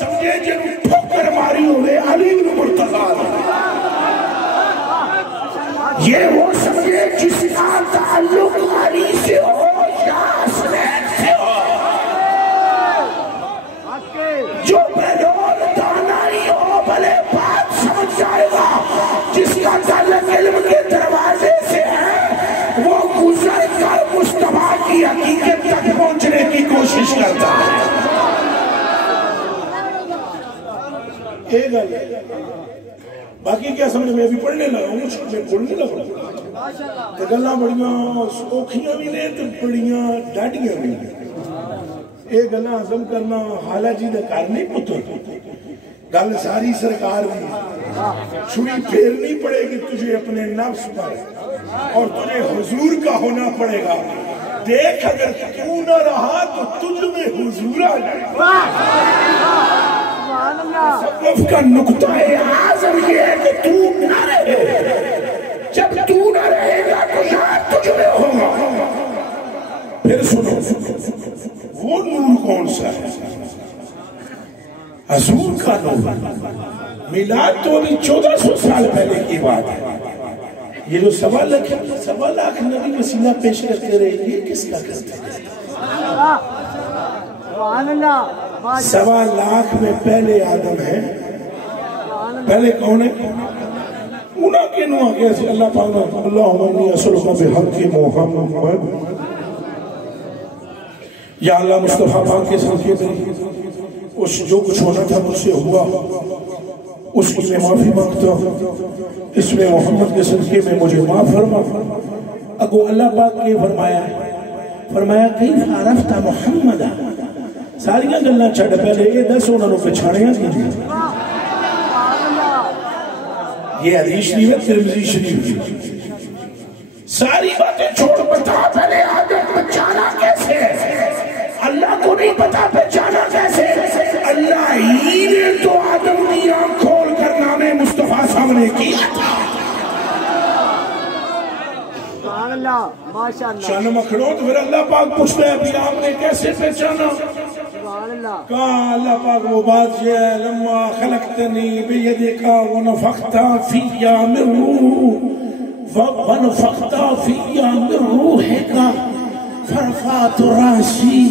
سمجھے جنہوں ٹھوکر ماری ہوئے علی بن مرتضیٰ، یہ وہ سمجھے جس کا تعلق علی سے ہو یا حسنین سے ہو، جو بلول دانائی ہو بھلے بات سمجھ جائے گا، جس کا تعلق علم کے دروازے سے ہے وہ گزر کر مصطفیٰ کی حقیقت تک پہنچنے کی کوشش کرتا ہے۔ باقی کیا سمجھ میں ابھی پڑھنے لگا ہوں، میں پڑھنے لگا ہوں تو گلہ بڑیاں اوکھیاں بھی نہیں تو بڑیاں ڈاڑیاں بھی نہیں۔ ایک گلہ عظم کرنا حالہ جی دے کار نہیں پتر، گل ساری سرکار بھی چھری پھیرنی پڑے گی تجھے اپنے نفس پر اور تجھے حضور کا ہونا پڑے گا۔ دیکھ اگر تو نہ رہا تو تجھ میں حضور آ جائے گا۔ تصوف کا نقطہ اعظم یہ ہے کہ تو نہ رہے، جب تو نہ رہے گا تو یاد تجھ میں ہوگا۔ پھر سنو وہ نور کون سا ہے؟ حضور کا نور۔ میلاد تو ابھی 1400 سال پہلے کی بات ہے۔ یہ جو 1.25 لاکھ نبی وسیلہ پیش کرتے رہے یہ کس کا کرتے ہیں؟ 1.25 لاکھ میں پہلے آدم ہے، پہلے کون ہے؟ انہاں کے نوہ کیسے اللہ پاک نے اللہم انی اسلک بحق محمد، یا اللہ مصطفیٰ پاک کے صدقے میں اس جو کچھ ہونا تھا مجھ سے ہوا اس کی میں معافی مانگتا ہوں، اس میں محمد کے صدقے میں مجھے معاف فرما۔ اگو اللہ پاک کے فرمایا کیف عرفت محمد، ساریاں گلنا چھڑ پہلے یہ 10 انہوں نے پچھاڑیاں کی۔ یہ حدیث شریف ہے ترمذی شریف، ساری باتیں چھوڑ بتا پہلے آدم پہچانا کیسے؟ اللہ کو نہیں پتا پہچانا کیسے؟ اللہ ہی نے تو آدم کی آنکھ کھول کر نام مصطفیٰ سامنے کیا تھا۔ شان مکھڑوں تو پھر اللہ پاک پوچھتا ہے ابھی آپ نے کیسے پہچانا؟ کہا اللہ پاک وہ بات یہ ہے لما خلقتنی بیدکا ونفخت فیا من روحکا فرفعت راسی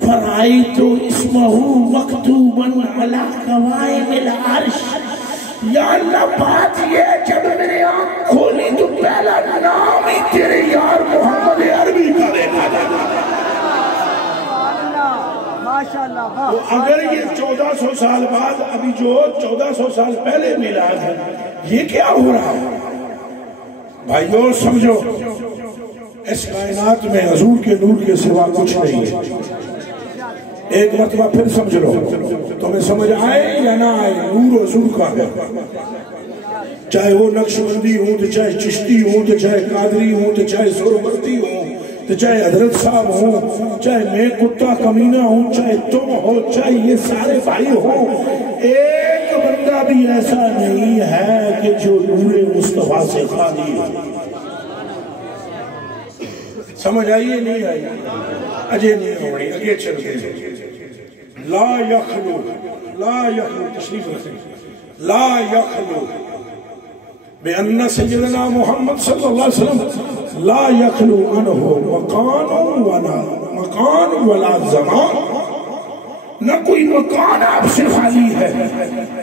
فرأيت اسمه مكتوبا على قوائم العرش۔ یا اللہ بات یہ جب میں نے آنکھ کھولی تو پہلا نام ہی تیرے یار محمد عربی کا دیکھا تھا۔ تو اگر یہ 1400 سال بعد ابھی جو 1400 سال پہلے میلاد ہے یہ کیا ہو رہا ہے؟ بھائیو سمجھو اس کائنات میں حضور کے نور کے سوا کچھ نہیں ہے۔ ایک مرتبہ پھر سمجھ لو، تمہیں سمجھ آئے یا نہ آئے، نور حضور کا ہے۔ چاہے وہ نقشبندی ہوں تو چاہے چشتی ہوں تو چاہے قادری ہوں تو چاہے سہروردی ہوں تو چاہے حضرت صاحب ہوں، چاہے میں کتا کمینہ ہوں، چاہے تم ہو، چاہے یہ سارے بھائی ہوں، ایک بندہ بھی ایسا نہیں ہے کہ جو نور مصطفیٰ سے خالی ہو۔ سمجھ آئیے نہیں آئیے؟ اجے نہیں ہوئی اگے چل گئے۔ لا یخلو تشریف رکھیں، لا یخلو بأن سیدنا محمد صلی اللہ علیہ وسلم لا یخلو عنہ مکان ولا زمان۔ نہ کوئی مکان آپ سے خالی ہے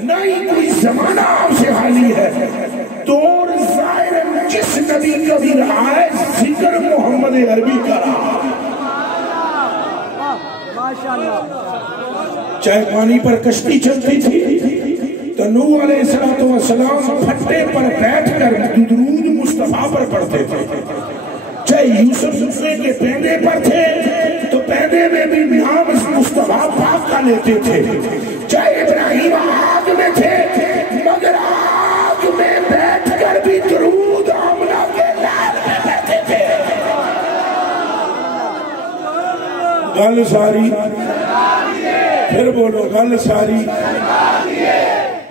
نہ ہی کوئی زمانہ آپ سے خالی ہے۔ دور ظاہر جس نبی کا بھی رہا ہے ذکر محمد عربی کا رہا، چاہے پانی پر کشتی چلتی تھی تو نوح علیہ السلام پھٹے پر بیٹھ کر درود مصطفیٰ پر پڑھتے تھے، چاہے یوسف کے پیندے پر تھے تو پیندے میں بھی نام مصطفیٰ پاک کا لیتے تھے، چاہے ابراہیم آگ میں تھے مگر آگ میں بیٹھ کر بھی درود آمنہ کے لال میں بیٹھتے تھے۔ گل ساری پھر بولو، گل ساری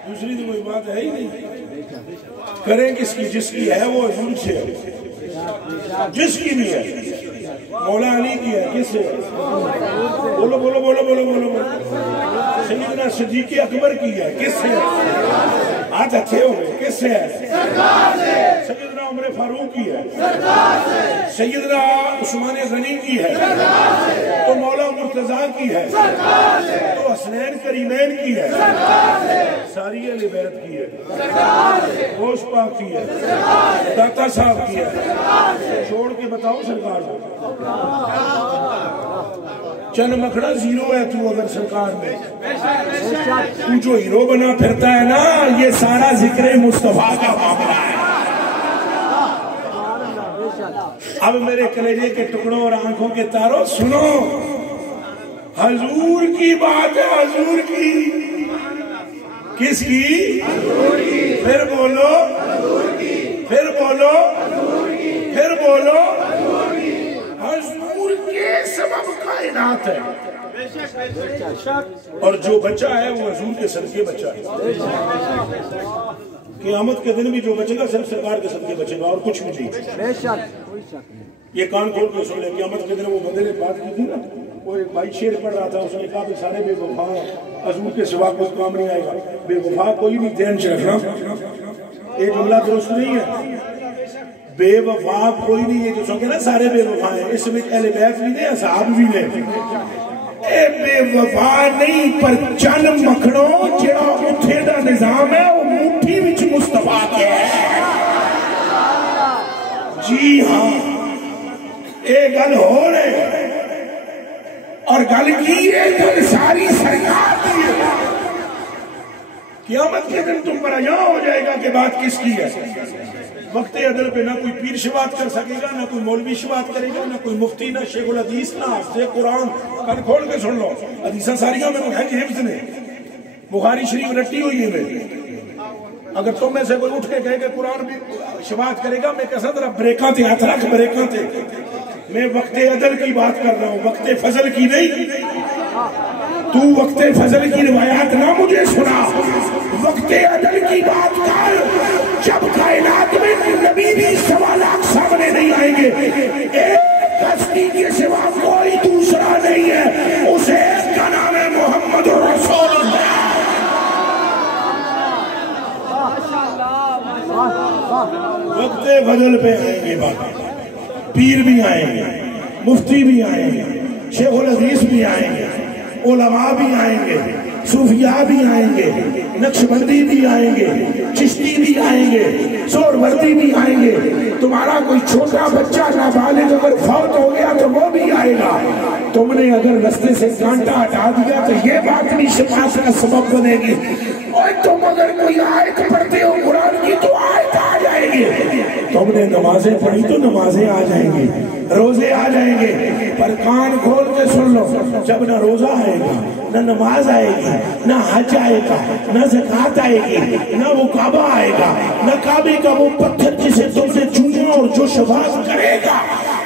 دوسری تو کوئی بات ہے ہی نہیں۔ کریں کس کی؟ جس کی ہے وہ حضور سے ہے، جس کی بھی ہے مولا علی کی ہے، کس سے؟ بولو بولو بولو بولو بولو بولو سیدنا صدیق اکبر کی ہے، کس سے ہے؟ آج اچھے ہو گئے، کس سے ہے؟ سیدنا عمر فاروق کی ہے، سیدنا عثمان غنی کی ہے، تو مولا مرتضیٰ کی ہے، تو حسنین کریمین کی ہے، ساری اہل بیت کی ہے، غوث پاک کی ہے، داتا صاحب کی ہے، چھوڑ کے بتاؤ سرکار کو چند مکھڑا زیرو ہے تو اگر سرکار میں تو جو ہیرو بنا پھرتا ہے نا، یہ سارا ذکر مصطفیٰ کا معاملہ ہے۔ اب میرے کلیجے کے ٹکڑوں اور آنکھوں کے تاروں سنو، حضور کی بات ہے، حضور کی، کس کی؟ حضور کی، پھر بولو، حضور کی، پھر بولو، حضور کی، پھر بولو، حضور کی، حضور کے سبب کائنات ہے، اور جو بچہ ہے وہ حضور کے صدقے بچہ ہے۔ قیامت کے دن بھی جو بچے گا صرف سرکار کے صدقے بچے گا اور کچھ بھی نہیں۔ یہ کان کھول کے سن لے، قیامت کے دن وہ بندے نے بات کی تھی نا، وہ ایک بھائی شیر پڑھ رہا تھا، اس نے کہا کہ سارے بے وفا ہیں، حضور کے سوا کوئی کام نہیں آئے گا، بے وفا کوئی نہیں، ذہن سے رکھنا یہ جملہ درست نہیں ہے، بے وفا کوئی نہیں ہے، جو سو کہ نا سارے بے وفا ہیں، اس میں اہل بیت بھی نہیں، اصحاب بھی نہیں، اے بے وفا نہیں، پر چند مکھڑوں جڑا اتھے دا نظام ہے وہ مٹھی وچ مصطفیٰ کے ہے۔ جی ہاں، اے گل ہو رہے اور گل کی ہے، گل ساری سرکار کی ہے۔ قیامت کے دن تم پر یہاں ہو جائے گا کہ بات کس کی ہے۔ وقت عدل پہ نہ کوئی پیر شبات کر سکے گا، نہ کوئی مولوی شبات کرے گا، نہ کوئی مفتی، نہ شیخ الحدیث، نہ حافظ قرآن۔ کل کھول کے سن لو، حدیثاں ساریوں میں ہے کہ حفظ نے، بخاری شریف رٹی ہوئی ہے میں۔ اگر تم میں سے کوئی اٹھ کے کہے کہ قرآن بھی شبات کرے گا، میں کہا ذرا بریکاں تے ہاتھ رکھ، بریکاں تے۔ میں وقت عدل کی بات کر رہا ہوں، وقت فضل کی نہیں۔ تو وقت فضل کی روایات نہ مجھے سنا، وقت عدل کی بات کر۔ جب کائنات میں نبی بھی 1.25 لاکھ سامنے نہیں آئیں گے، ایک ہستی کے سوا کوئی دوسرا نہیں ہے، اس ایک کا نام ہے محمد رسول اللہ۔ وقت فضل پہ آئیں گے بات، پیر بھی آئیں گے، مفتی بھی آئیں گے، شیخ الحدیث بھی آئیں گے، علماء بھی آئیں گے، صوفیاء بھی آئیں گے، نقشبندی بھی آئیں گے، چشتی بھی آئیں گے، سہروردی بھی آئیں گے۔ تمہارا کوئی چھوٹا بچہ نابالغ اگر فوت ہو گیا تو وہ بھی آئے گا۔ تم نے اگر رستے سے کانٹا ہٹا دیا تو یہ بات بھی شفاعت کا سبب بنے گی۔ اور تم اگر کوئی آیت پڑھتے ہو قرآن کی تو آیت آ جائے گی، تم نے نمازیں پڑھی تو نمازیں آ جائیں گی، روزے آ جائیں گے۔ پر کان کھول کے سن لو، جب نہ روزہ آئے گا، نہ نماز آئے گی، نہ حج آئے گا، نہ زکوٰۃ آئے گی، نہ وہ کعبہ آئے گا، نہ کعبے کا وہ پتھر جسے تم نے چوما اور جو شفاعت کرے گا،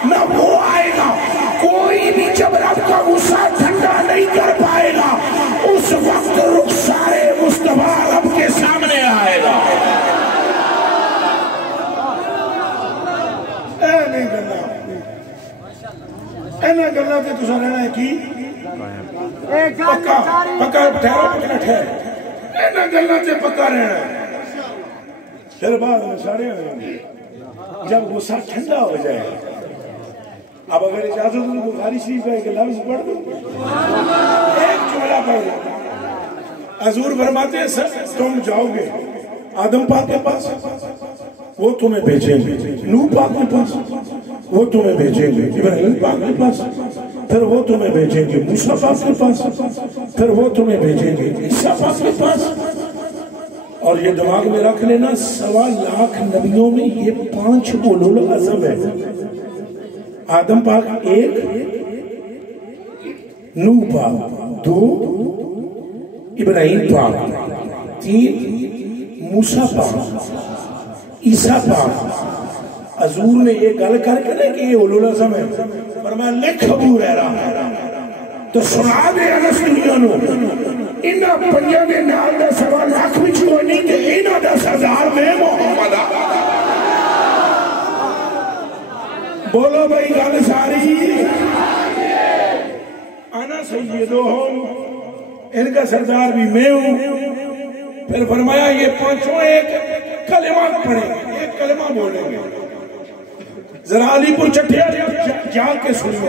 نہ وہ آئے گا۔ کوئی بھی جب رب کا غصہ ٹھنڈا نہیں کر پائے گا، اس وقت رخسار مصطفیٰ رب کے سامنے آئے گا۔ اینا گلہ تے تسا رہنا ہے کی پکا پکا ٹھہر اینا گلہ تے پکا رہنا ہے۔ پھر بعد میں سارے آئیں گے جب غصہ ٹھنڈا ہو جائے۔ اب اگر اجازت ہو بخاری شریف کا ایک لفظ پڑھ دو، ایک جملہ پڑھ دو۔ حضور فرماتے ہیں تم جاؤ گے آدم پاک کے پاس، وہ تمہیں بھیجیں گے، نوح پاک کے پاس وہ تمہیں بھیجیں گے، ابراہیم پاک کے پاس پھر وہ تمہیں بھیجیں گے، موسیٰ پاک کے پاس پھر وہ تمہیں بھیجیں گے، عیسیٰ پاک کے پاس۔ اور یہ دماغ میں رکھ لینا 1.25 لاکھ نبیوں میں یہ 5 اولو العزم ہے۔ آدم پاک 1، نوح پاک 2، ابراہیم پاک 3، موسیٰ پاک، عیسیٰ پاک۔ حضور نے یہ گل کر کے کہ یہ اولو العزم ہے، فرمایا لکھ ابو ہریرہ تو سنا دے انس دنیا نو، انہاں پنجاں دے نال دا 1.25 لاکھ وچ کوئی نہیں تے انہاں دا سردار میں محمد۔ بولو بھائی گل ساری۔ انا سیدہم ان کا سردار بھی میں ہوں. پھر فرمایا یہ پانچوں ایک کلمہ پڑھیں گے, ایک کلمہ بولیں گے. ذرا علی پور چٹھیا جا کے سنو,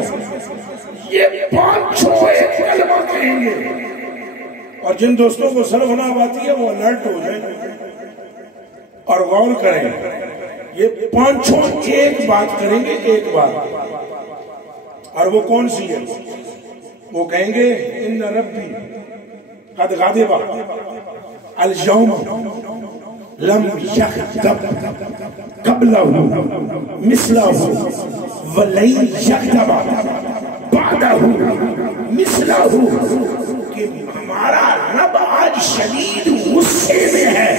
یہ پانچوں ایک کلمہ کہیں گے. اور جن دوستوں کو سرغناب آتی ہے وہ الرٹ ہو جائیں اور غور کریں. یہ پانچوں ایک بات کریں گے, ایک بات. اور وہ کون سی ہے؟ وہ کہیں گے ان ربی قد غضب اليوم لم يغضب قبلہ مثلہ ولن یغضب بعدہ مثلہ, کہ ہمارا رب آج شدید غصے میں ہے,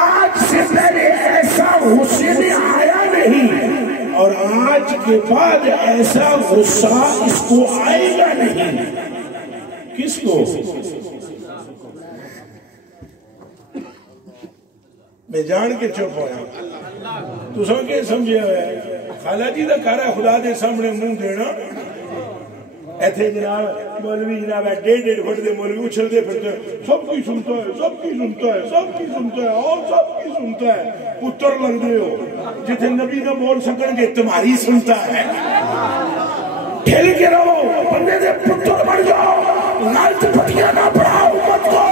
آج سے پہلے ایسا غصے میں آیا نہیں اور آج کے بعد ایسا غصہ اس کو آئے گا نہیں. کس کو؟ میں جان کے چپ ہوا تو سن کے سمجھے ہوئے خالہ جی دا کارا خدا دے سامنے منہ دینا. ایتھے جناب مولوی جناب 1.5 فٹ دے مولوی اچھل دے پھرتے سب کی سنتا ہے, سب کی سنتا ہے, سب کی سنتا ہے, اور سب کی سنتا ہے. پتر لگ دے ہو جتنے نبی نہ بول سکن گے تمہاری سنتا ہے. کھیل کے رہو, بندے دے پتر بڑھ جاؤ, غلط پٹیاں نہ پڑھاؤ امت کو.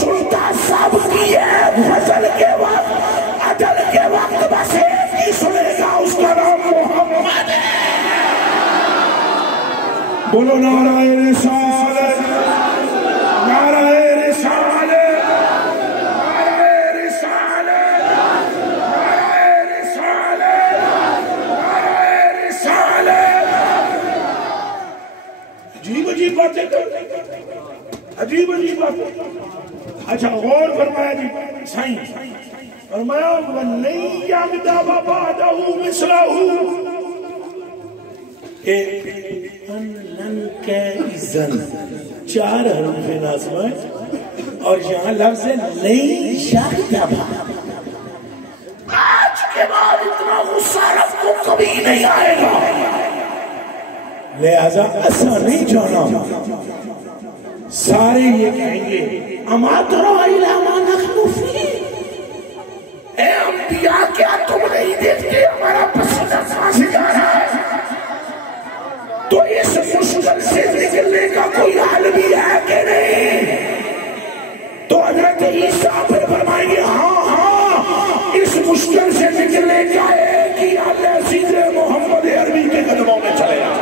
سنتا سب کی ہے, فضل کے وقت عدل کے وقت بس ایک ہی سنے گا, اس کا نام محمد ہے. بولو نعرہ رسالت, نعرہ رسالت, نعرہ رسالت, نعرہ رسالت, نعرہ رسالت. عجیب عجیب باتیں کرتے, عجیب عجیب باتیں. اچھا غور فرمایا جی سائیں, فرمایا وَلَن یغضب بَعْدَهُ مِثْلَهُ. لن کے اذن 4 حروف نازم ہے اور یہاں لفظ ہے نہیں یغضب. آج کے بعد اتنا غصہ رب کو کبھی نہیں آئے گا, لہذا ایسا نہیں جانا. سارے یہ کہیں گے اما ترى الى ما نحن فيه, اے انبیاء کیا تم نہیں دیکھتے ہمارا پسینہ کہاں سے جا رہا ہے؟ تو اس مشکل سے نکلنے کا کوئی حل بھی ہے کہ نہیں؟ تو حضرت عیسیٰ پھر فرمائیں گے ہاں ہاں, اس مشکل سے نکلنے کا ایک ہی حل ہے, سیدھے محمد عربی کے قدموں میں چلے جاؤ.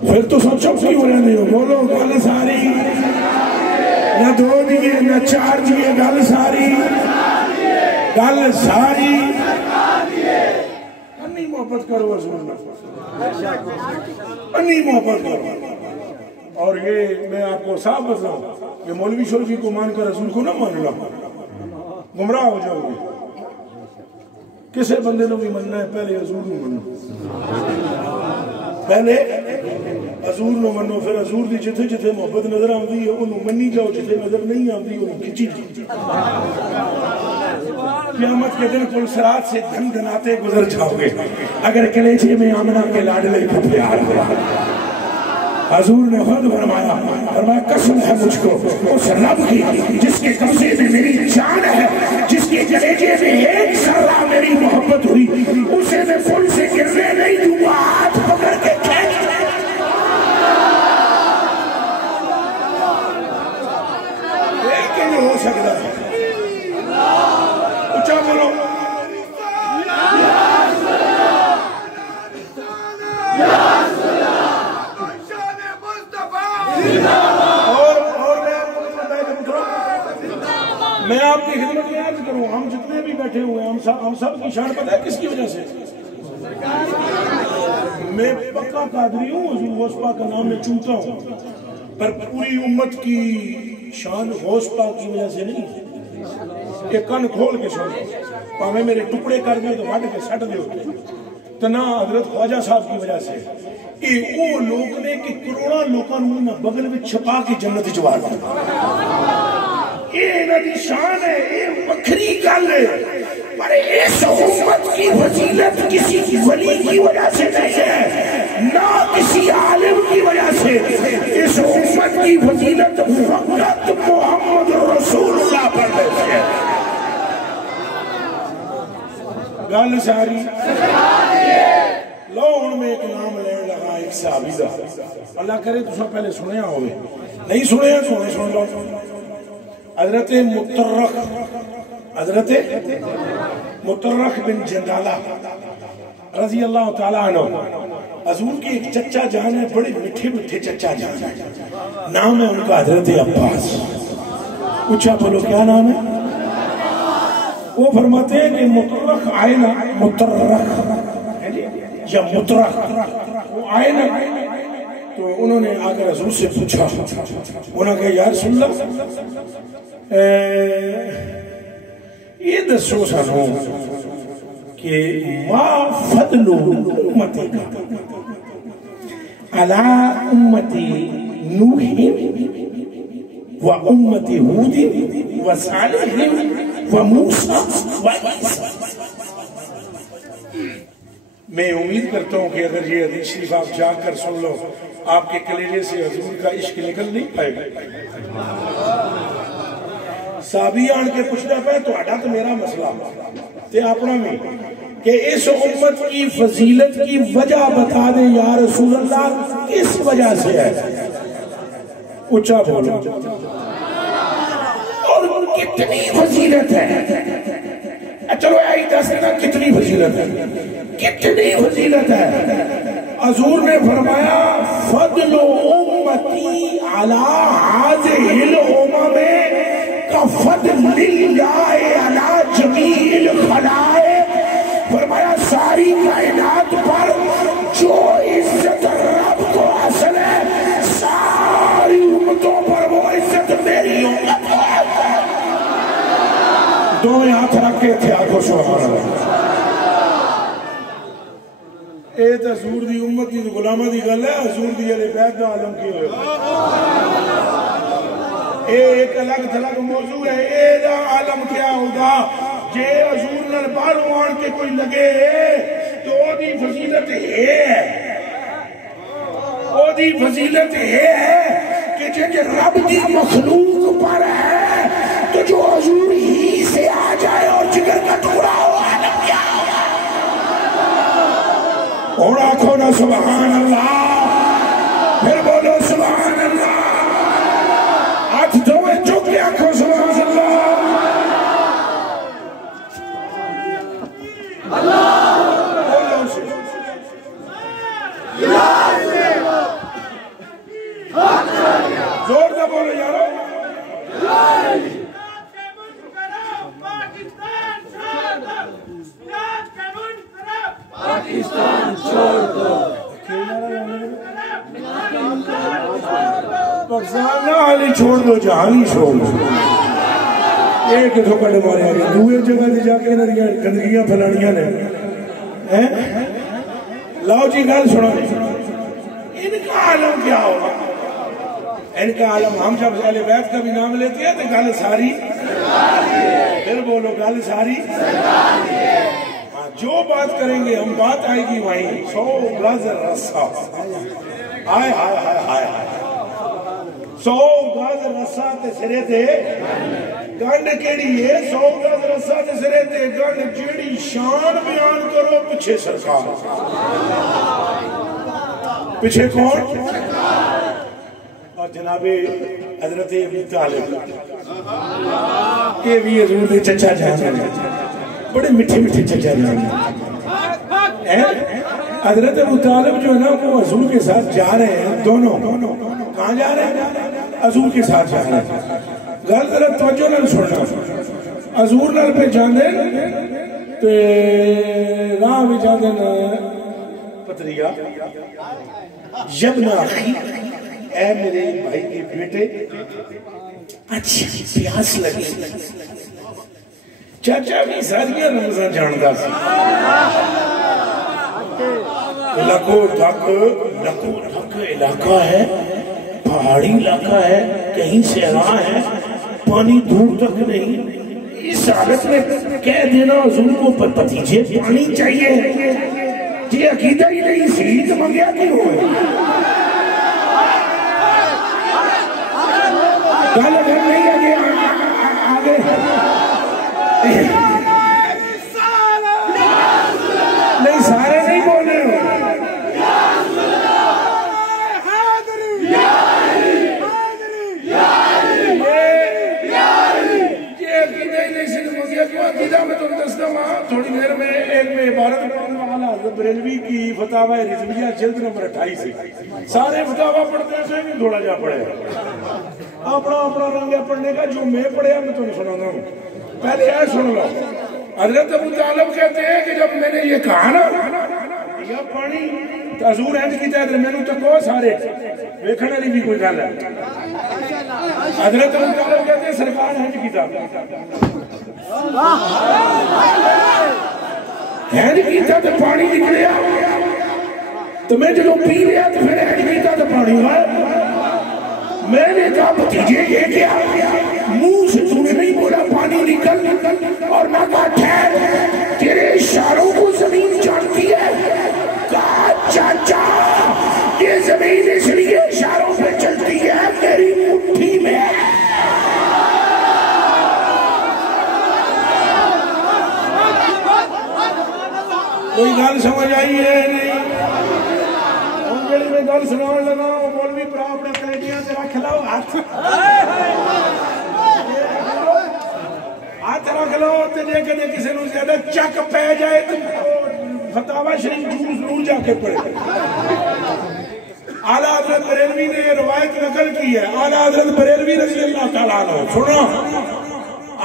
پھر تو سب چپ کیوں رہنے ہو؟ بولو گل ساری, نہ 2 دیے نہ 4 دیے, گل ساری, گل ساری. انی محبت کرو رسول اللہ, انی محبت کرو. اور یہ میں آپ کو صاف بتاؤں کہ مولوی شولوی کو مان کر رسول کو نہ ماننا, گمراہ ہو جاؤ گے. کسے بندے نے بھی مننا ہے پہلے حضور نو منو, پہلے حضور نو منو, پھر حضور دی جتھے جتھے محبت نظر آتی ہے انہوں منی جاؤ, جتھے نظر نہیں آتی انہوں کھچی جاؤ. قیامت کے دن پل صراط سے دھن دھناتے گزر جاؤ گے اگر کلیجے میں آمنہ کے لاڈلے کو پیار ہوا. حضور نے خود فرمایا قسم ہے مجھ کو اس رب کی جس کے قبضے میں میری جان ہے, جس کے کلیجے میں ایک ذرہ میری محبت ہوئی, اسے میں پل سے گرنے نہیں دوں گا, ہاتھ پکڑ کے کھینچ لیکن ہو سکتا ہے. اچھا بولو میں آپ کی خدمت میں عرض کروں, ہم جتنے بھی بیٹھے ہوئے ہیں ہم سب کی شان پتہ ہے کس کی وجہ سے؟ میں پکا قادری ہوں, حضور غوث پاک کا نام میں چونتا ہوں, پر پوری امت کی شان غوث پاک کی وجہ سے نہیں. کہ کن کھول کے سن, پاویں میرے ٹکڑے کر دیں تو وڈ کے سٹ دے ہوتے, تنا حضرت خواجہ صاحب کی وجہ سے. یہ وہ لوگ نے کہ کروڑا لوگوں نے بغل میں چھپا کے جنت جوار دیا. یہ انہی شان ہے, یہ مکھری گل ہے, پر اس امت کی فضیلت کسی ولی کی وجہ سے نہیں ہے. نہ کسی عالم کی وجہ سے، اس امت کی فضیلت فقط محمد رسول اللہ پر ہے۔ گل ساری لو ان میں ایک نام لین لگا ایک صحابی دا، اللہ کرے تسا پہلے سنیا ہوئے، نہیں سنیا سونے سن لو۔ حضرت مطرق بن جندالہ رضی اللہ تعالیٰ عنہ، حضور کی ایک چچا جان ہے، بڑے میٹھے میٹھے چچا جان ہے، نام ہے ان کا حضرت عباس۔ اچھا بولو کیا نام ہے؟ وہ فرماتے ہیں کہ مطرق آئے نا، یا مطرق وہ آئے نا، تو انہوں نے آ کر حضور سے پوچھا، انہوں نے کہا یا رسول اللہ یہ دسو سانو کہ ما فضل امتی علی امتی نوح و امتی ہود و صالح و موسیٰ و عیسیٰ۔ میں امید کرتا ہوں کہ اگر یہ حدیث شریف آپ جا کر سن لو، آپ کے کلیجے سے حضور کا عشق نکل نہیں پائے گا۔ صحابی آن کے پوچھنا پہ تو آڈا تو میرا مسئلہ تے اپنا میں کہ اس امت کی فضیلت کی وجہ بتا دیں یا رسول اللہ، کس وجہ سے ہے؟ اچھا بولو، اور کتنی فضیلت ہے؟ چلو ایک دس دینا کتنی فضیلت ہے، کتنی فضیلت ہے؟ حضور نے فرمایا فضل امتی علی هذه الامم کفضل اللہ علی جمیع الخلائق۔ فرمایا ساری کائنات پر جو عزت رب کو حاصل ہے، ساری امتوں پر وہ عزت میری امت کو حاصل ہے۔ دونوں ہاتھ رکھ کے تھے آگو سبحان اللہ۔ اے تو حضور دی امت دی غلامہ دی گل ہے، حضور دی علی بیت دا عالم کی ہوئے۔ اے ایک الگ تھلگ موضوع ہے، اے دا عالم کیا ہوگا جے حضور نال باہروں آن کے کوئی لگے تو او دی فضیلت ہے، او دی فضیلت ہے کہ جے رب دی مخلوق پر ہے تو جو حضور ہی سے آ جائے اور جگر کا ٹکڑا ہو، عالم کیا ہوگا؟ اور آنکھوں نا سبحان اللہ، پھر بولو سبحان اللہ، ہاتھ دھوئے چک کے آنکھوں سبحان اللہ۔ بولو اسے زور سے بولو یارو۔ پاکستان چھوڑ دو، پاکستان نہ حالی چھوڑ دو، جہانی چھوڑ دو۔ ایک تو کڑے مارے آگے دوئے جگہ دے جا کے گندگیاں پھیلانیاں نے۔ لاؤ جی گل سنو، ان کا عالم کیا ہوگا؟ ان کا عالم، ہم جب اہل بیت کا بھی نام لیتے ہیں تو گل ساری، پھر بولو گل ساری، جو بات کریں گے ہم، بات آئے گی وہیں 100 گز رسا، آئے ہائے ہائے ہائے ہائے، 100 گز رسا تے سرے تے گنڈ کیڑی ہے؟ 100 گز رسا تے سرے تے گنڈ، جیڑی شان بیان کرو پچھے سرکار، پچھے کون؟ اور جناب حضرت ابی طالب، یہ بھی حضور دے چچا جان ہیں، بڑے میٹھے میٹھے چچا جان ہیں۔ حضرت ابو طالب جو ہے نا وہ حضور کے ساتھ جا رہے ہیں، دونوں کہاں جا رہے ہیں؟ حضور کے ساتھ جا رہے ہیں۔ گل ذرا توجہ نال سننا، حضور نال پہ جاندے تے راہ میں جاندے پتریا، یبنا اخی، اے میرے بھائی کے بیٹے، اچھی پیاس لگی۔ چاچا بھی ساریاں رمضان جاندہ سی، لکو ڈھک علاقہ ہے، پہاڑی علاقہ ہے، کہیں سے راہ ہے، پانی دور تک نہیں۔ اس حالت میں کہہ دینا حضور کو پتیجے پانی چاہیے، جی عقیدہ ہی نہیں سی تو منگیا کیوں ہوئے گل اگر نہیں آگے آگے نہیں سارے نہیں بولے ہو میں تم دستا ہوں تھوڑی دیر میں ایک میں عبارت پڑھنے والا حضرت بریلوی کی فتاوی رضویہ جلد نمبر 28 سے سارے فتاوی پڑھتے ہیں کہ تھوڑا جا پڑھے اپنا اپنا رنگ ہے پڑھنے کا جو میں پڑھیا میں تمہیں سنانا ہوں پہلے یہ سن لو حضرت ابو طالب کہتے ہیں کہ جب میں نے یہ کہا نا یا پانی تو حضور اینج کیتا ہے میں نے تو کہو سارے ویکھنے والی بھی کوئی گل ہے حضرت ابو طالب کہتے ہیں سرکار اینج کیتا اینج کیتا تو پانی نکلیا تو میں جب پی لیا تو پھر اینج کیتا تو پانی ہوا میں نے کہا بھتیجے یہ کیا منہ سے تو نے نہیں بولا پانی نکل اور نہ کہا ٹھہر تیرے اشاروں کو زمین جانتی ہے کہا چاچا یہ زمین اس لیے اشاروں پہ چلتی ہے میری مٹھی میں کوئی گل سمجھ آئی ہے نہیں انگلی میں گل سنان لگا مولوی پرا اپنے کلیڈیاں سے رکھ لو ہاتھ رکھ لو تو جے کدے کسی نو زیادہ چک پہ جائے تو فتاوی شریف جھوٹ ضرور جا کے پڑھے اعلیٰ حضرت بریلوی نے یہ روایت نقل کی ہے اعلیٰ حضرت بریلوی رضی اللہ تعالیٰ عنہ سنو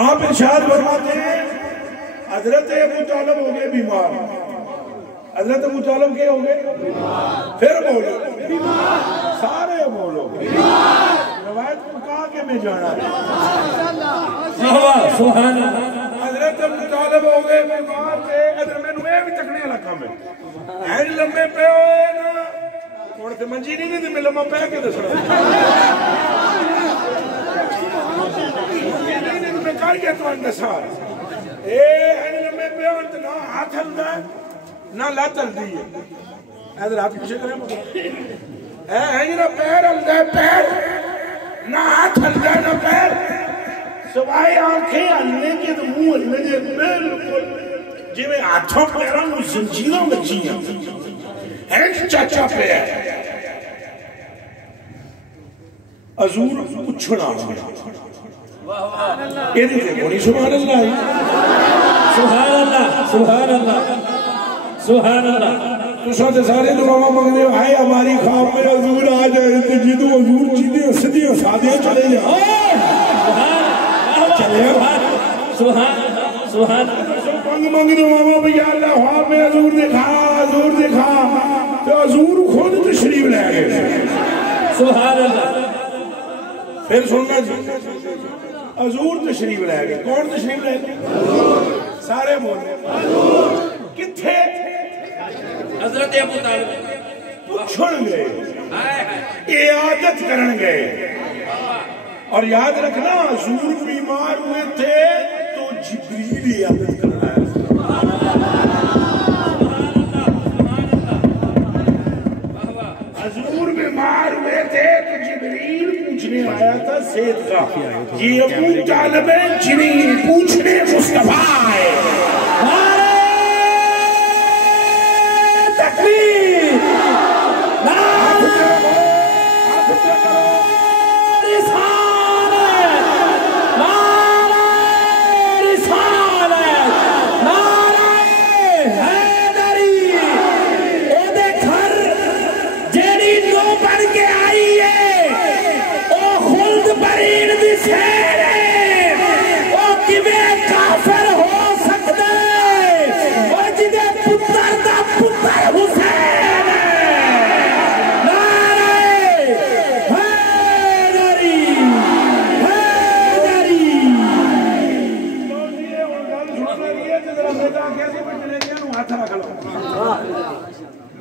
آپ ارشاد فرماتے ہیں حضرت ابو طالب ہو گئے بیمار حضرت ابو طالب کے ہو گئے پھر بولو سارے بولو روایت کو کہا کہ میں جانا سبحان حضرت ابو طالب ہو گئے بیمار تھے ادھر میں نوے بھی تکنے والا کام ہے این لمبے پہ ہوئے نا اور تے منجی نہیں تھی میں لمبا پہ کے دس رہا میں کر گیا تو ان دسار این لمبے پہ ہوئے تو نہ ہاتھ ہلدا ہے نہ لات ہلدی ہے ادھر ہاتھ پیچھے کریں این نہ پیر ہلدا ہے پیر نہ ہاتھ ہلدا ہے نہ پیر سوائے آنکھیں ہلنے کے تو منہ ہلنے کے بالکل جی میں ہاتھوں پیروں میں زنجیروں میں جیاں این چاچا پہ ہے حضور اچھڑا یہ دیتے بڑی سبحان اللہ سبحان اللہ سبحان اللہ سبحان اللہ تو ساتھ سارے دعا مانگنے آئے ہماری خواب میں حضور آ جائے تو جدو حضور چیزیں سدیاں سادیاں چلے جائیں چلے سبحان سبحان مانگ دعا بھئی اللہ خواب میں حضور دکھا تو حضور خود تشریف لے گئے سبحان اللہ پھر سننا جی حضور تشریف لے گئے کون تشریف لے گئے سارے بولے کتھے حضرت ابو طالب پوچھن گئے عیادت کرن گئے اور یاد رکھنا حضور بیمار ہوئے تھے تو جبریل عیادت کرنا ہے حضور بیمار ہوئے تھے تو جبریل پوچھنے آیا تھا صحت کا یہ ابو طالب جبریل پوچھنے مصطفیٰ آئے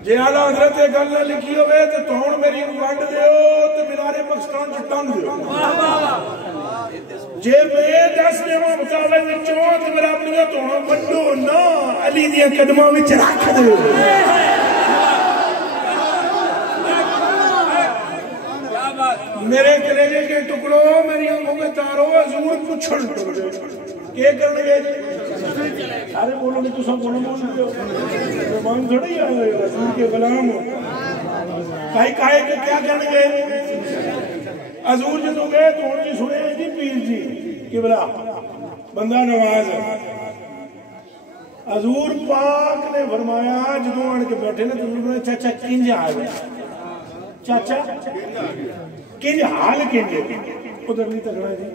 جی آلہ حضرت گل نہ لکھی ہوئے تو تون میری ونڈ دیو تو مینارے پاکستان چٹان دیو جے میں 10 دیواں مطابق چوت برابریاں تو ونڈو نا علی دیا قدماں وچ رکھ دے میرے کلیجے کے ٹکڑوں میری آنکھوں کے تاروں حضور پچھڑ کیا کرنے گئے سارے بولو نہیں تو سب بولو بولتے ہو زبان تھوڑی آئے رسول کے غلام ہو کائی کہے کہ کیا کرنے گئے حضور جدو گئے تو ان کی سنے جی پیر جی قبلہ بندہ نواز ہے حضور پاک نے فرمایا جدو آن کے بیٹھے نا تو حضور نے چاچا کنج حال ہے چاچا کنج حال کنج ادھر نہیں تکڑا جی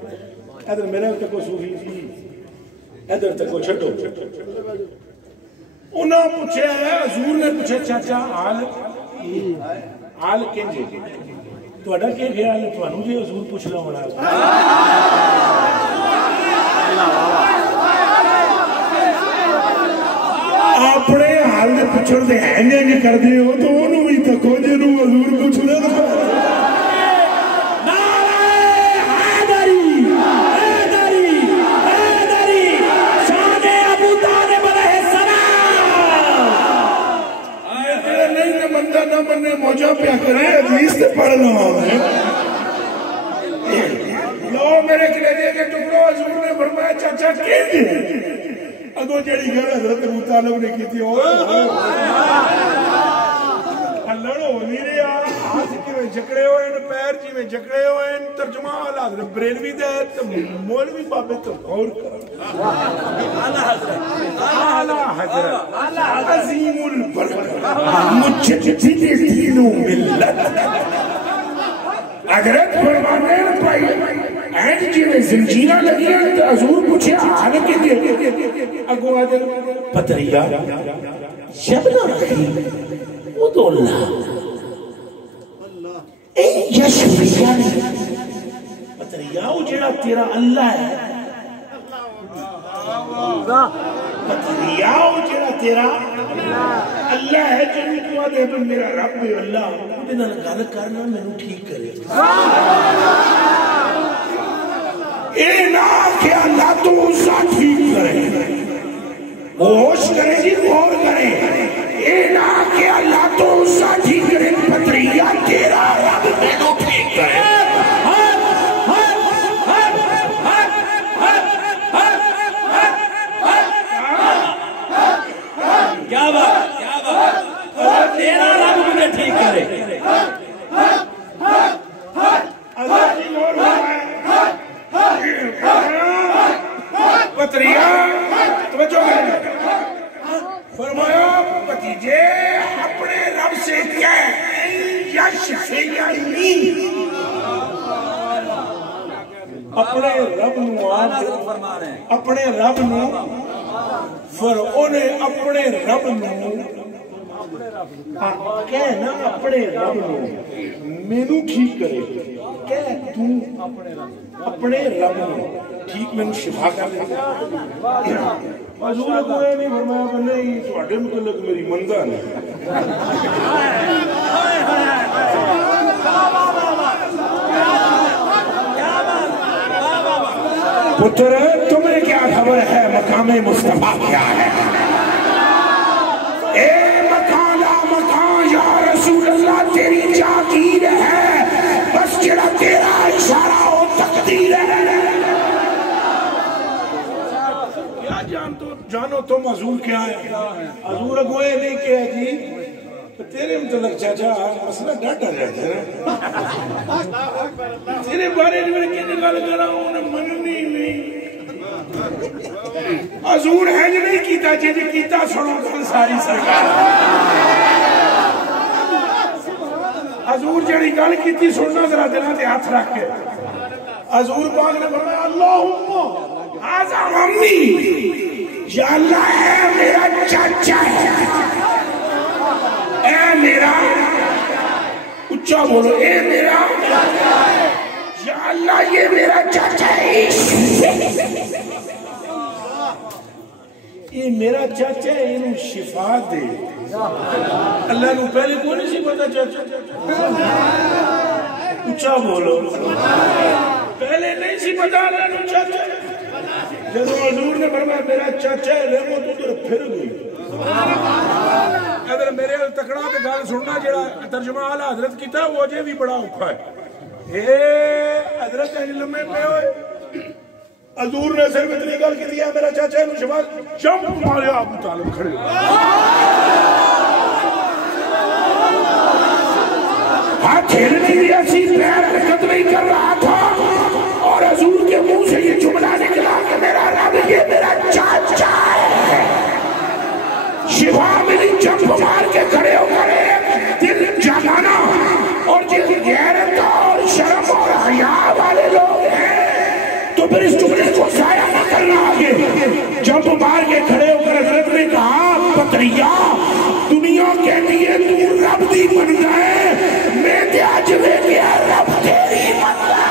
ادھر میرے تکو صوفی جی ادھر تکو چھٹو انہاں پوچھے حضور نے پوچھے چاچا حال کنج تو اڈا کیا خیال ہے تو انہوں جی حضور پوچھ لوں ہونا اپنے حال میں پچھڑ دے ہیں نہیں کر دے ہو تو انہوں بھی تکو جنہوں حضور پوچھ لے نہ مننے موجہ پہ کریں حدیث سے پڑھ لوں میں لو میرے کلیجے کے ٹکڑوں حضور نے فرمایا چاچا کین جی اگو جڑی گھر حضرت ابو طالب نے کی تھی لڑو نہیں رہا ہاتھ کی میں جکڑے ہوئے پیر جی میں جکڑے ہوئے ترجمہ والا حضرت بریلوی دے مولوی بابے تو غور کر اعلیٰ حضرت عظیم البرکت مجدد دین و ملت حضرت فرمانے پائی اینڈ جی میں زنجیرہ لگی ہے تو حضور پوچھے حال کے لیے اگو آدھر پتریا شبنا رکھی وہ تو اللہ اے یشویہ پتریاؤ جڑا تیرا اللہ ہے پتریاؤ جڑا تیرا اللہ ہے جنہی تو آدھے پر میرا رب اللہ مجھے نہ گل کرنا میں نے ٹھیک کرے اے نا کہ اللہ تو اسا ٹھیک کرے ہوش کرے جی غور کرے اے نا کہ اللہ تو اسا ٹھیک کرے پتریہ تیرا رب میں نے ٹھیک کرے کیا بات تیرا رب مجھے ٹھیک کرے پتریہ توجہ کریں فرمایا بتیجے اپنے رب سے کہہ یشفیعنی اپنے رب نو اپنے رب نو فرعون اپنے رب نو کہنا اپنے رب نو مینو ٹھیک کرے کہہ تو اپنے رب نو ٹھیک میں نے شفا کر دے حضور کو نہیں فرمایا کہ نہیں تو اڈے متعلق میری مندہ نہیں پتر تمہیں کیا خبر ہے مقام مصطفیٰ کیا ہے اے مکان لا مکان یا رسول اللہ تیری جاگیر ہے بس جڑا تیرا اشارہ ہو تقدیر ہے جانو تم حضور کیا ہے حضور اگوئے نہیں کیا جی تیرے متعلق چاچا مسئلہ ڈاٹا رہتا ہے تیرے بارے میں کہنے گل کر رہا ہوں مننی نہیں حضور ہے جو نہیں کیتا جی کیتا سنو گل ساری سرکار حضور جڑی گل کیتی سننا ذرا دلوں تے ہاتھ رکھ کے حضور پاک نے فرمایا اللہم ھذا عمی یا اللہ ہے میرا چاچا ہے اے میرا اچھا بولو اے میرا یا اللہ یہ میرا چاچا ہے یہ میرا چاچا ہے انہوں شفا دے اللہ نے پہلے کون نہیں سی پتا چاچا اچھا بولو پہلے نہیں سی پتا اللہ چاچا جب حضور نے فرمایا میرا چاچا ہے ریمو تو ادھر پھر گئی اگر میرے تکڑا تے گل سننا جڑا ترجمہ اعلی حضرت کیتا وہ اجے بھی بڑا اوکھا ہے اے حضرت لمے پے ہوئے حضور نے صرف اتنی گل کی دیا میرا چاچا ہے شباب جمپ ماریا ابو طالب کھڑے ہاتھ ہل نہیں دیا سی پیر حرکت نہیں کر رہا تھا اور حضور کے منہ سے یہ جملہ نکلا کہ میرا رب یہ میرا چاچا ہے شفا ملی جمپ مار کے کھڑے ہو کر دل جگانا اور جن غیرت اور شرم اور حیا والے لوگ ہیں تو پھر اس جملے کو ضائع نہ کرنا آگے جمپ مار کے کھڑے ہو کر حضرت نے کہا پتریا دنیا کہتی ہے تو رب دی بن گئے میں تے اج وے گیا رب تیری بن گئے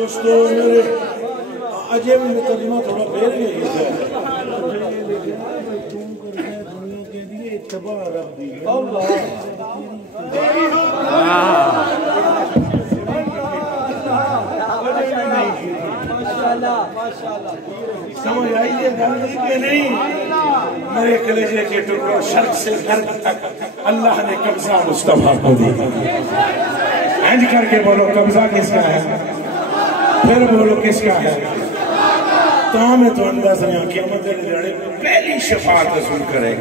دوستو میرے اجے بھی میں ترجمہ تھوڑا پھیر گئی ہے دنیا کے لیے اتباع رب دی سمجھ آئیے گل کہ نہیں میرے کلیجے کے ٹکڑوں شرق سے غرب تک اللہ نے قبضہ مصطفیٰ کو دی اینج کر کے بولو قبضہ کس کا ہے پھر بولو کس کا ہے تاہم تو انداز نہیں قیامت لڑے پہلی شفاعت رسول کرے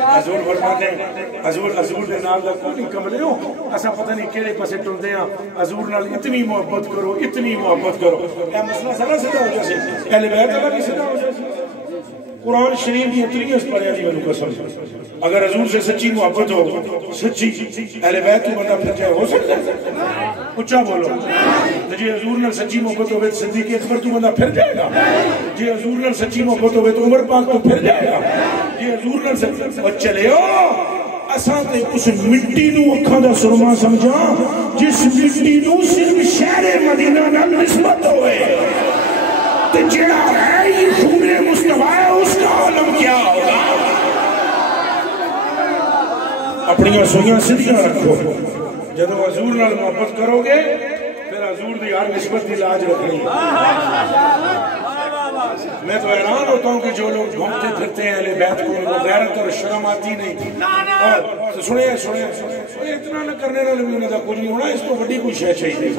حضور فرماتے ہیں حضور نے نال دا کوئی کملے ہو ایسا پتہ نہیں کیڑے پاسے ٹلدے ہیں حضور نال اتنی محبت کرو اتنی محبت کرو اے مسئلہ سارا سیدھا ہو جائے اہل بیت اللہ کی سیدھا ہو جائے قرآن شریف کی اتنی اس پڑھے دی میں قسم اگر حضور سے سچی محبت ہو سچی اہل بیت کو بندہ پھر جائے ہو سکتا ہے اچھا بولو جی حضور نے سچی محبت ہوئے صدیق اکبر تو بندہ پھر جائے گا جی حضور نے سچی محبت ہوئے تو عمر پاک تو پھر جائے گا جی حضور نے سچی اور چلے ہو اساں تے اس مٹی نو اکھاں دا سرما سمجھا جس مٹی نو صرف شہر مدینہ نال نسبت ہوئے تے جڑا ہے یہ خون مصطفیٰ ہے اس کا عالم کیا ہوگا اپنی سوئیاں سدھیاں رکھو جب حضور نال محبت کرو گے پھر حضور دی ہر نسبت دی لاج رکھنی میں تو حیران ہوتا ہوں کہ جو لوگ گھومتے پھرتے ہیں اہل بیت کو ان کو غیرت اور شرم آتی نہیں اور سنیں اتنا نہ کرنے نہ لگی انہیں کچھ نہیں ہونا اس کو بڑی کوئی شے چاہیے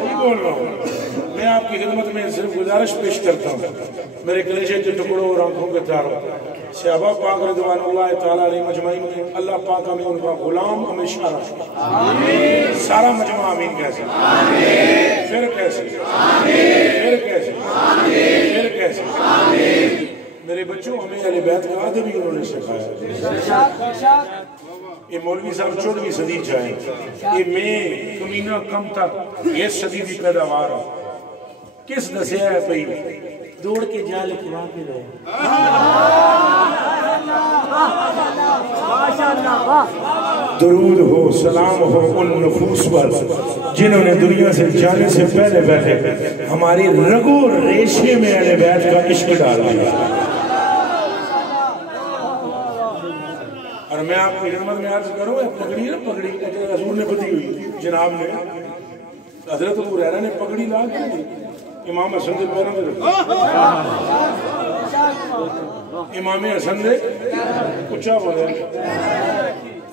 وہی بول رہا ہوں میں آپ کی خدمت میں صرف گزارش پیش کرتا ہوں میرے کلیجے کے ٹکڑوں اور آنکھوں کے تاروں صحابہ پاک رضوان اللہ تعالیٰ علیہ مجمعین میں اللہ پاک ہمیں ان کا غلام ہمیشہ رکھے سارا مجمع آمین کیسے پھر کیسے پھر کیسے پھر کیسے میرے بچوں ہمیں اہل بیت کا ادب ہی انہوں نے سکھایا یہ مولوی صاحب 14ویں صدی چاہیں یہ میں کمینہ کم تک یہ صدی کی پیداوار کس دسیا ہے پہی دوڑ کے جا لکھوا کے رہے درود ہو سلام ہو ان نفوس پر جنہوں نے دنیا سے جانے سے پہلے پہلے ہماری رگو ریشے میں اہل بیت کا عشق ڈال دیا اور میں آپ کی خدمت میں عرض کروں پگڑی نا پگڑی حضور نے بدی ہوئی جناب نے حضرت ابو ہریرہ نے پگڑی لا کے امام حسن دے پیروں میں رکھا امام حسن دے اچھا بولے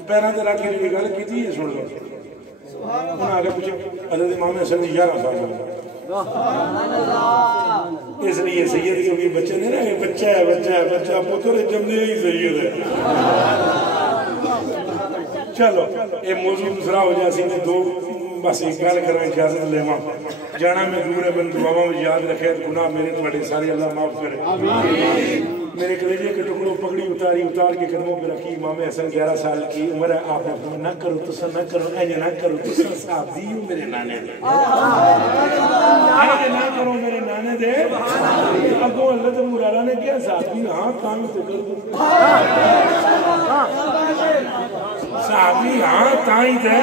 پیروں تے رکھ کے گل کیتی ہے سن لو انہاں آگے پوچھے حضرت امام حسن دی 11 سال اس لیے سید کے بھی بچے نہیں رہے بچہ ہے بچہ ہے بچہ پتر جمنے ہی سید ہے چلو یہ موضوع دوسرا ہو جائے میں دو بس ایک گل کریں اجازت لیواں جانا میں دور ہے میں دعاواں میں یاد رکھے گناہ میرے تواڈے سارے اللہ معاف کرے میرے کلیجے کے ٹکڑوں پگڑی اتار کے قدموں پہ رکھی. امام حسن 11 سال کی عمر ہے. آپ نے فرمایا نہ کرو تسا نہ کرو ایجے نہ کرو تسا صاحب دیو میرے نانے دے ایجے نہ کرو میرے نانے دے. اگوں حضرت مولانا نے کیا صاحب دی ہاں تانگ تو کر دو صحابی ہاں تائیں دے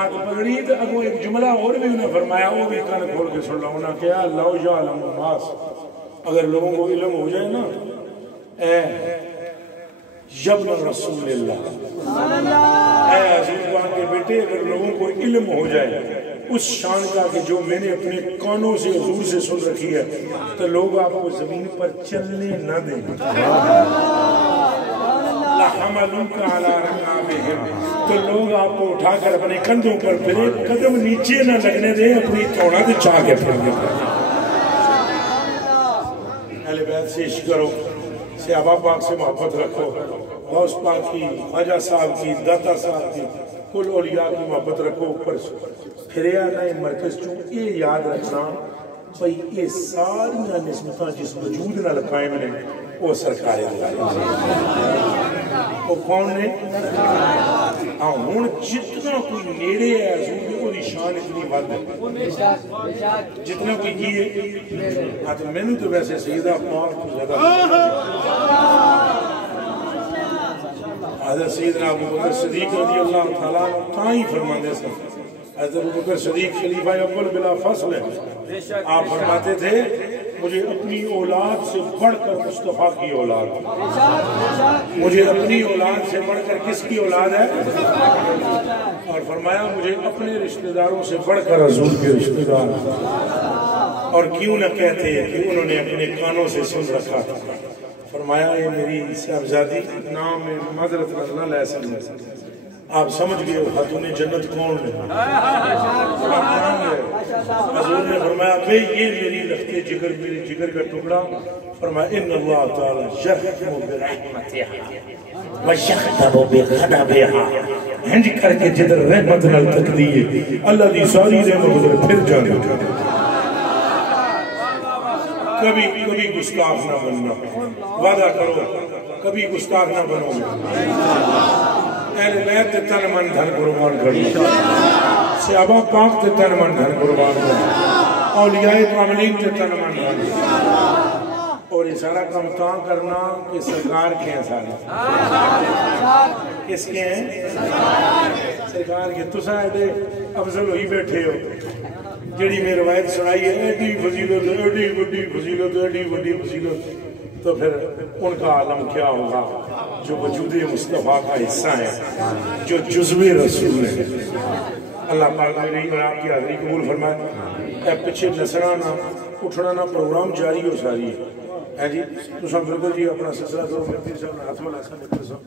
آگ پگڑی. تو اگوں ایک جملہ اور بھی انہیں فرمایا وہ بھی کان کھول کے سن لاؤں. انہوں نے کہا لو یعلم الناس اگر لوگوں کو علم ہو جائے نا اے یبن رسول اللہ اے عزیز بان کے بیٹے اگر لوگوں کو علم ہو جائے اس شان کا کہ جو میں نے اپنے کانوں سے حضور سے سن رکھی ہے تو لوگ آپ کو زمین پر چلنے نہ دیں. لَحَمَلُوكَ عَلَىٰ رَكَابِهِمْ تو لوگ آپ کو اٹھا کر اپنے کندھوں پر پھرے قدم نیچے نہ لگنے دیں اپنی توڑا تو چاہ کے پھرنے پر. اہل بیت سے عشق کرو صحابہ پاک سے محبت رکھو غوث پاک کی خواجہ صاحب کی داتا صاحب کی کل اولیاء کی محبت رکھو. اوپر پھریا نہ مرکز چون یہ یاد رکھنا بھئی یہ ساری نسبتاں جس وجود نہ قائم نے وہ سرکار اللہ وہ کون نے ہوں جتنا کوئی نیڑے ہے حضور وہ دی شان اتنی بات ہے جتنا کوئی کیے تو میں نے تو ویسے سیدہ پاک کو زیادہ حضرت سیدنا ابو بکر صدیق رضی اللہ تعالیٰ تائیں فرماندے سے حضرت ابو بکر صدیق خلیفہ اول بلا فصل ہے. آپ فرماتے تھے مجھے اپنی اولاد سے بڑھ کر مصطفیٰ کی اولاد مجھے اپنی اولاد سے بڑھ کر کس کی اولاد ہے اور فرمایا مجھے اپنے رشتہ داروں سے بڑھ کر حضور کے رشتہ دار. اور کیوں نہ کہتے کہ انہوں نے اپنے کانوں سے سن رکھا تھا. فرمایا یہ میری صاحبزادی نام میں معذرت نہ لے سکتے آپ سمجھ گئے خاتون جنت کون ہے حضور نے فرمایا بھئی یہ میری لخت جگر میری جگر کا ٹکڑا. فرمایا ان اللہ تعالی یرحم برحمتها ویختم بغضبها ہنج کر کے جدر رحمت نال تقدیر اللہ دی ساری رحمت ادھر پھر جانے. کبھی گستاخ نہ بننا وعدہ کرو کبھی گستاخ نہ بنو گے. اہل بیت تے تن من دھن قربان کرنا صحابہ پاک تے تن من دھن قربان کرنا اولیاء کاملین تے تن من دھن. اور یہ سارا کام تاں کرنا کہ سرکار کے ہیں سارے کس کے ہیں سرکار کے. تسا ایڈے افضل ہوئی بیٹھے ہو جڑی میں روایت سنائی ہے ایڈی فضیلت ایڈی وڈی فضیلت ایڈی وڈی فضیلت تو پھر ان کا عالم کیا ہوگا جو وجود مصطفیٰ کا حصہ ہے جو جزو رسول ہے. اللہ پاک میری اور آپ کی حاضری قبول فرمائے. اے پیچھے نسنا نہ اٹھنا نہ پروگرام جاری ہو ساری ہے جی. تو سب بالکل جی اپنا سلسلہ کرو. پیر صاحب نے ہاتھ میں لاسا نکل سب